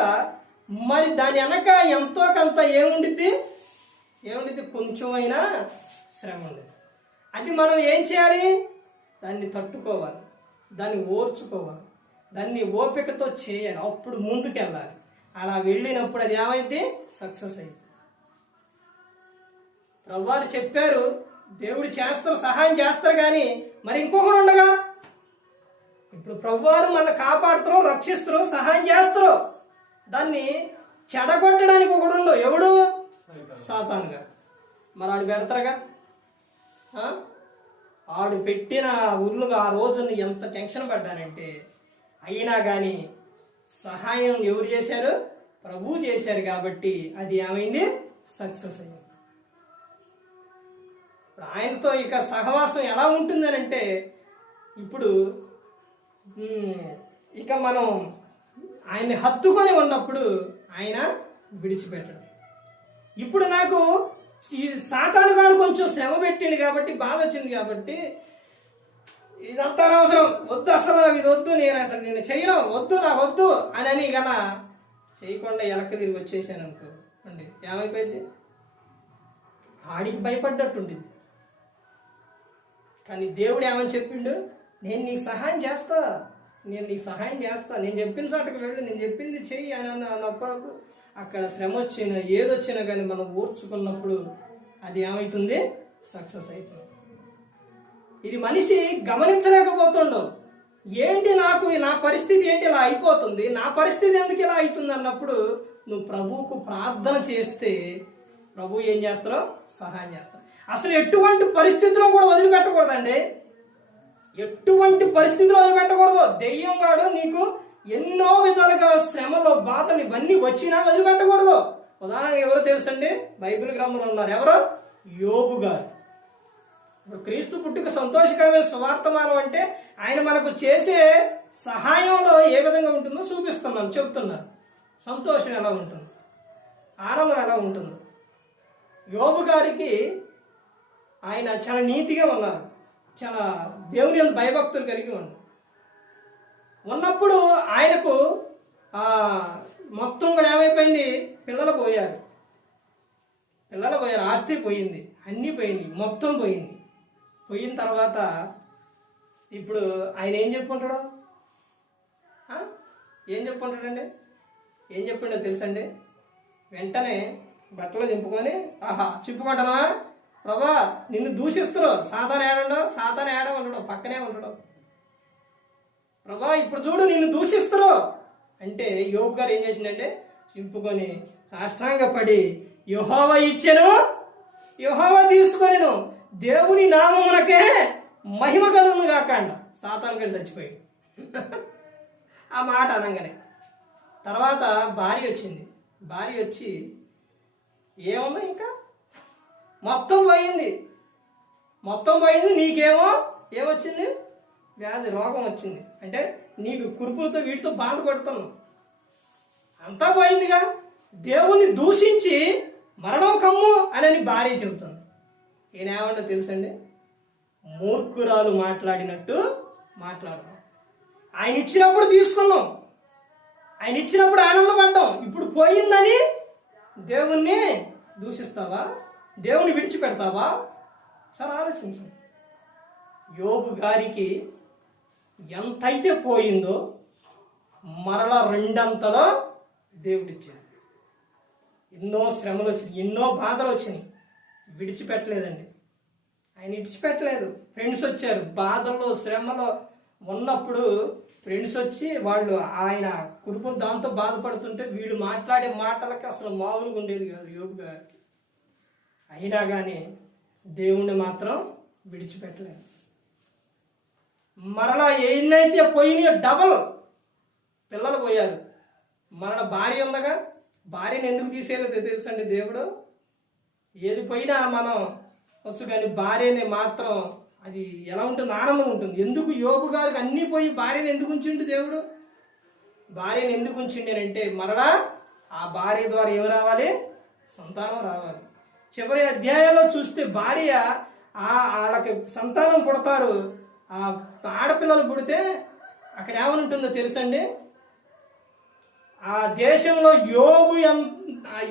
మరి దాని వెనక ఎంతో కొంత ఏముండిద్ది కొంచెమైనా శ్రమ ఉండేది. అది మనం ఏం చేయాలి? దాన్ని తట్టుకోవాలి, దాన్ని ఓర్చుకోవాలి, దాన్ని ఓపికతో చేయాలి, అప్పుడు ముందుకెళ్ళాలి. అలా వెళ్ళినప్పుడు అది ఏమైంది? సక్సెస్ అయింది. ప్రభువారు చెప్పారు, దేవుడు చేస్తారు, సహాయం చేస్తారు. కానీ మరి ఇంకొకరు ఉండగా, ఇప్పుడు ప్రభువారు మన కాపాడుతారు, రక్షిస్తారు, సహాయం చేస్తారు. దాన్ని చెడగొట్టడానికి ఒకడు ఎవడు? సాతాను గారు. మరి ఆడు పెడతారుగా. ఆడు పెట్టిన ఉర్లుగా ఆ రోజున ఎంత టెన్షన్ పడ్డానంటే, అయినా కానీ సహాయం ఎవరు చేశారు? ప్రభువు చేశారు. కాబట్టి అది ఏమైంది? సక్సెస్ అయింది. ఇప్పుడు ఆయనతో ఇక సహవాసం ఎలా ఉంటుందని అంటే, ఇప్పుడు ఇక మనం ఆయన్ని హత్తుకొని ఉన్నప్పుడు ఆయన విడిచిపెట్టడం. ఇప్పుడు నాకు ఈ సాతాను గాడు కొంచెం శ్రమ పెట్టింది కాబట్టి, బాధ వచ్చింది కాబట్టి, ఇదంతా అనవసరం, వద్దు, అసలు ఇది వద్దు, నేను చెయ్యను, వద్దు, నాకు వద్దు అని గన చేయకుండా వెనక్కి తిరిగి వచ్చేసాను అనుకో అండి, ఏమైపోయింది? ఆడికి భయపడ్డట్టుండింది. కానీ దేవుడు ఏమని చెప్పిండు? నేను నీకు సహాయం చేస్తా, నేను చెప్పిన చాటుకు వెళ్ళు, నేను చెప్పింది చెయ్యి అని అన్నప్పుడు అక్కడ శ్రమ వచ్చినా ఏదొచ్చినా కానీ మనం ఓర్చుకున్నప్పుడు అది ఏమవుతుంది? సక్సెస్ అవుతుంది. ఇది మనిషి గమనించలేకపోతుండవు. ఏంటి నా పరిస్థితి ఏంటి ఇలా అయిపోతుంది, నా పరిస్థితి ఎందుకు ఇలా అవుతుంది అన్నప్పుడు నువ్వు ప్రభువుకు ప్రార్థన చేస్తే ప్రభు ఏం చేస్తారో సహాయం చేస్తారు. అసలు ఎటువంటి పరిస్థితుల్లో కూడా వదిలిపెట్టకూడదండి, ఎటువంటి పరిస్థితుల్లో వదిలిపెట్టకూడదు. దెయ్యం గాడు నీకు ఎన్నో విధాలుగా శ్రమలో బాధలు ఇవన్నీ వచ్చినా వదిలిపెట్టకూడదు. ఉదాహరణకు ఎవరు తెలుసండి? బైబిల్ గ్రంథంలో ఉన్నారు. ఎవరో? యోబు గారు. ఇప్పుడు క్రీస్తు పుట్టుక సంతోషకరమైన సువార్తమానం అంటే ఆయన మనకు చేసే సహాయంలో ఏ విధంగా ఉంటుందో చెప్తున్నారు. సంతోషం ఎలా ఉంటుంది, ఆనందం ఎలా ఉంటుంది. యోబు గారికి ఆయన చాలా నీతిగా ఉన్నారు, చాలా దేవుని యందు భయభక్తులు కలిగి ఉన్నప్పుడు ఆయనకు మొత్తం కూడా ఏమైపోయింది, పిల్లలు పోయారు, ఆస్తి పోయింది, అన్నీ పోయింది, మొత్తం పోయింది. పోయిన తర్వాత ఇప్పుడు ఆయన ఏం చెప్పుకుంటాడు, ఏం చెప్పుండో తెలుసండి? వెంటనే బట్టలు చింపుకొని, చింపుకుంటావా ప్రభా, నిన్ను దూషిస్తున్నావు, సాతాను ఏడ ఉండడు, పక్కనే ఉండడు. ప్రభా ఇప్పుడు చూడు నిన్ను దూషిస్తున్నావు అంటే యోబు గారు ఏం చేసిందంటే చింపుకొని సాష్టాంగపడి, యెహోవా ఇచ్చెను, యెహోవా తీసుకొనెను, దేవుని నామమునకే మహిమ కలుగును గాక అంట. సాతాను గడి చచ్చిపోయాడు ఆ మాట అనగానే. తర్వాత భార్య వచ్చింది, భార్య వచ్చి ఏమన్నా ఇంకా మొత్తం పోయింది, నీకేమో ఏమొచ్చింది, వ్యాధి, రోగం వచ్చింది, అంటే నీకు కురుపులతో వీటితో బాధపడుతున్నావు, అంతా పోయిందిగా, దేవుణ్ణి దూషించి మరణం కమ్ము అని భార్య చెబుతుంది. ఈయన ఏమంటో తెలుసండి, మూర్ఖురాలు మాట్లాడినట్టు మాట్లాడడం. ఆయన ఇచ్చినప్పుడు తీసుకున్నాం, ఆయన ఇచ్చినప్పుడు ఆనందపడ్డాం, ఇప్పుడు పోయిందని దేవుణ్ణి దూషిస్తావా, దేవుని విడిచిపెడతావా? సరే ఆలోచించండి. యోబు గారికి ఎంతైతే పోయిందో మరలా రెండంతలో దేవుడిచ్చాడు. ఎన్నో శ్రమలు వచ్చినాయి, ఎన్నో బాధలు వచ్చినాయి, విడిచిపెట్టలేదండి, ఆయన విడిచిపెట్టలేదు. ఫ్రెండ్స్ వచ్చారు, బాధల్లో శ్రమలో ఉన్నప్పుడు ఫ్రెండ్స్ వచ్చి వాళ్ళు ఆయన కుటుంబం దాంతో బాధపడుతుంటే వీడు మాట్లాడే మాటలకి అసలు మామూలుగా ఉండేది కాదు యోబు గారికి. అయినా కానీ దేవుణ్ణి మాత్రం విడిచిపెట్టలేదు. మరలా ఎన్నైతే పోయినాయో డబల్ పిల్లలు పోయారు. మరలా భార్య ఉందగా, భార్యను ఎందుకు తీసేయలేదో తెలుసండి దేవుడు. ఏది పోయినా మనం వచ్చు కానీ భార్యని మాత్రం అది ఎలా ఉంటుంది, ఆనందం ఉంటుంది. ఎందుకు యోబు గారికి అన్నీ పోయి భార్యను ఎందుకు ఉంచిండు దేవుడు? భార్యను ఎందుకు ఉంచిండేనంటే మరలా ఆ భార్య ద్వారా ఏమి రావాలి, సంతానం రావాలి. చివరి అధ్యాయంలో చూస్తే భార్య వాళ్ళకి సంతానం పుడతారు, ఆ ఆడపిల్లలు పుడితే అక్కడ ఏమని ఉంటుందో తెలుసండి, ఆ దేశంలో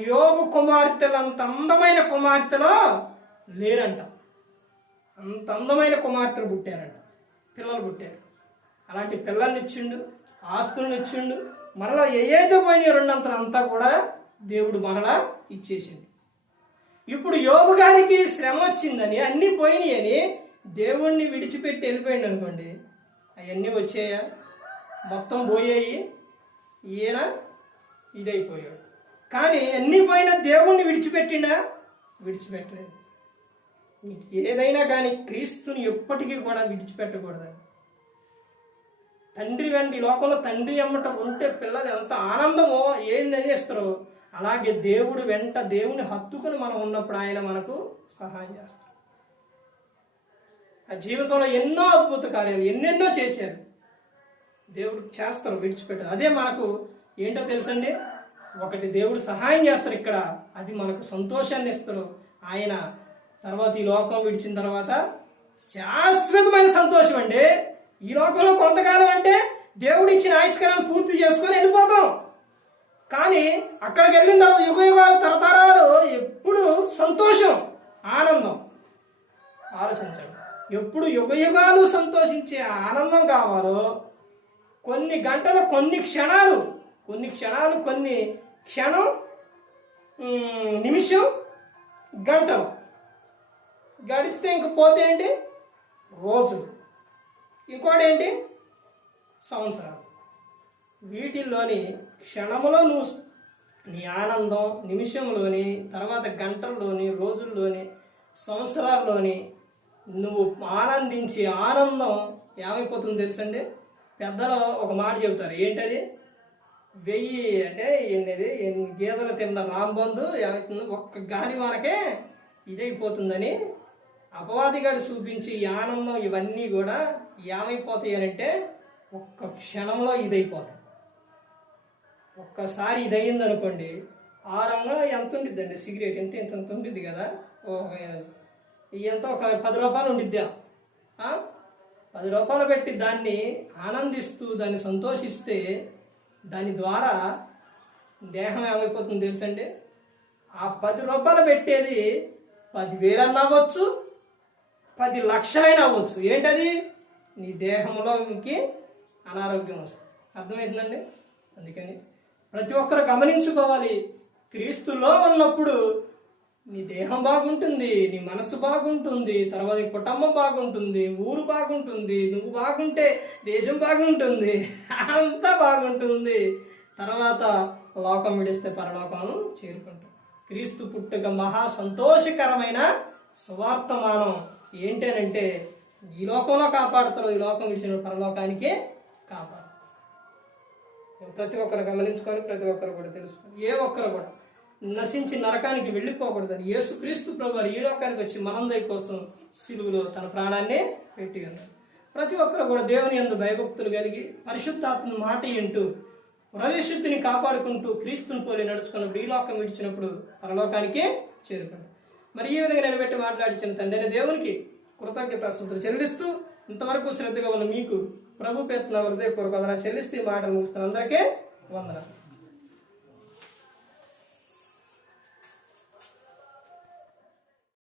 యోబు కుమార్తెలు అంత అందమైన కుమార్తెలో లేరంట. అంత అందమైన కుమార్తెలు పుట్టారంట, పిల్లలు పుట్టారు. అలాంటి పిల్లల్ని ఇచ్చిండు, ఆస్తులను ఇచ్చిండు. మరలా ఏదైతే పోయినాయి రెండంతలు అంతా కూడా దేవుడు మరలా ఇచ్చేసింది. ఇప్పుడు యోబు గారికి శ్రమ వచ్చిందని, అన్నీ పోయినాయి అని దేవుణ్ణి విడిచిపెట్టి వెళ్ళిపోయింది అనుకోండి, అవన్నీ వచ్చాయా, మొత్తం పోయాయి, ఈయన ఇదైపోయాడు. కానీ అన్నీ పోయినా దేవుణ్ణి విడిచిపెట్టిండా? విడిచిపెట్టలేదు. ఏదైనా కానీ క్రీస్తుని ఎప్పటికీ కూడా విడిచిపెట్టకూడదండి. తండ్రి వెంట, ఈ లోకంలో తండ్రి అమ్మట ఉంటే పిల్లలు ఎంత ఆనందమో ఏందని ఇస్తారో, అలాగే దేవుడు వెంట దేవుని హత్తుకుని మనం ఉన్నప్పుడు ఆయన మనకు సహాయం చేస్తారు. ఆ జీవితంలో ఎన్నో అద్భుత కార్యాలు ఎన్నెన్నో చేశారు, దేవుడు చేస్తారు, విడిచిపెట్టారు. అదే మనకు ఏంటో తెలుసండి, ఒకటి దేవుడు సహాయం చేస్తారు ఇక్కడ, అది మనకు సంతోషాన్ని ఇస్తారు. ఆయన తర్వాత ఈ లోకం విడిచిన తర్వాత శాశ్వతమైన సంతోషం అండి. ఈ లోకంలో కొంతకాలం అంటే దేవుడు ఇచ్చిన ఆయుష్కారాన్ని పూర్తి చేసుకొని వెళ్ళిపోతాం. కానీ అక్కడికి వెళ్ళిన తర్వాత యుగ యుగాలు తరతరాలు ఎప్పుడు సంతోషం, ఆనందం. ఆలోచించండి, ఎప్పుడు యుగ యుగాలు సంతోషించే ఆనందం కావాలో కొన్ని గంటలు, కొన్ని క్షణాలు, కొన్ని క్షణం, నిమిషం, గంటలు గడిస్తే ఇంక పోతే ఏంటి, రోజులు, ఇంకోటి ఏంటి, సంవత్సరాలు. వీటిల్లోని క్షణములో నువ్వు నీ ఆనందం, నిమిషంలోని, తర్వాత గంటల్లోని, రోజుల్లోని, సంవత్సరాల్లోని నువ్వు ఆనందించి ఆనందం ఏమైపోతుందో తెలుసండి. పెద్దలు ఒక మాట చెబుతారు, ఏంటది, 1000 అంటే ఎన్ని గేదెలు తిన్న రాంబంధు ఏమవుతుందో ఒక్క గాలి వానకే ఇదైపోతుందని అపవాదిగాడు చూపించి ఈ ఆనందం ఇవన్నీ కూడా ఏమైపోతాయి అని అంటే ఒక్క క్షణంలో ఇదైపోతాయి. ఒక్కసారి ఇది అయ్యింది అనుకోండి, 6 అంగుళాలు ఎంత ఉండిద్దండి సిగరెట్, ఎంత ఇంత ఉండిద్ది కదా, ఎంత ఒక 10 రూపాయలు ఉండిద్దా? 10 రూపాయలు పెట్టి దాన్ని ఆనందిస్తూ దాన్ని సంతోషిస్తే దాని ద్వారా దేహం ఏమైపోతుంది తెలుసండి? ఆ 10 రూపాయలు పెట్టేది 10,000 అవ్వచ్చు, 10 లక్షలైనా అవ్వచ్చు. ఏంటది? నీ దేహంలోకి అనారోగ్యం వస్తుంది. అర్థమవుతుందండి? అందుకని ప్రతి ఒక్కరు గమనించుకోవాలి. క్రీస్తులో ఉన్నప్పుడు నీ దేహం బాగుంటుంది, నీ మనసు బాగుంటుంది, తర్వాత నీ కుటుంబం బాగుంటుంది, ఊరు బాగుంటుంది, నువ్వు బాగుంటే దేశం బాగుంటుంది, అంతా బాగుంటుంది. తర్వాత లోకం విడిస్తే పరలోకం చేరుకుంటాం. క్రీస్తు పుట్టుక మహా సంతోషకరమైన సువార్తమానం. ఏంటనంటే ఈ లోకంలో కాపాడుతారు, ఈ లోకం విడిచిన పరలోకానికి కాపాడు. ప్రతి ఒక్కరు గమనించుకొని ప్రతి ఒక్కరు కూడా తెలుసుకొని ఏ ఒక్కరు కూడా నశించి నరకానికి వెళ్ళిపోకూడదని యేసుక్రీస్తు ప్రభువారు ఈ లోకానికి వచ్చి మనందరి కోసం సిలువలో తన ప్రాణాన్ని పెట్టి ఉన్నారు. ప్రతి ఒక్కరు కూడా దేవుని యందు భయభక్తులు కలిగి పరిశుద్ధాత్మ మాట వింటూ హృదయశుద్ధిని కాపాడుకుంటూ క్రీస్తుని పోలి నడుచుకున్నప్పుడు ఈ లోకం విడిచినప్పుడు పరలోకానికి చేరుకుంటాం. మరి ఈ విధంగా నిలబెట్టి మాట్లాడించిన తండ్రి అయిన దేవునికి కృతజ్ఞతాస్తుతులు చెల్లిస్తూ ఇంతవరకు శ్రద్ధగా ఉన్న మీకు ప్రభు పేరున హృదయపూర్వక వందనాలు చెల్లిస్తూ ఈ మాటలు ముగిస్తున్న అందరికీ వందనాలు.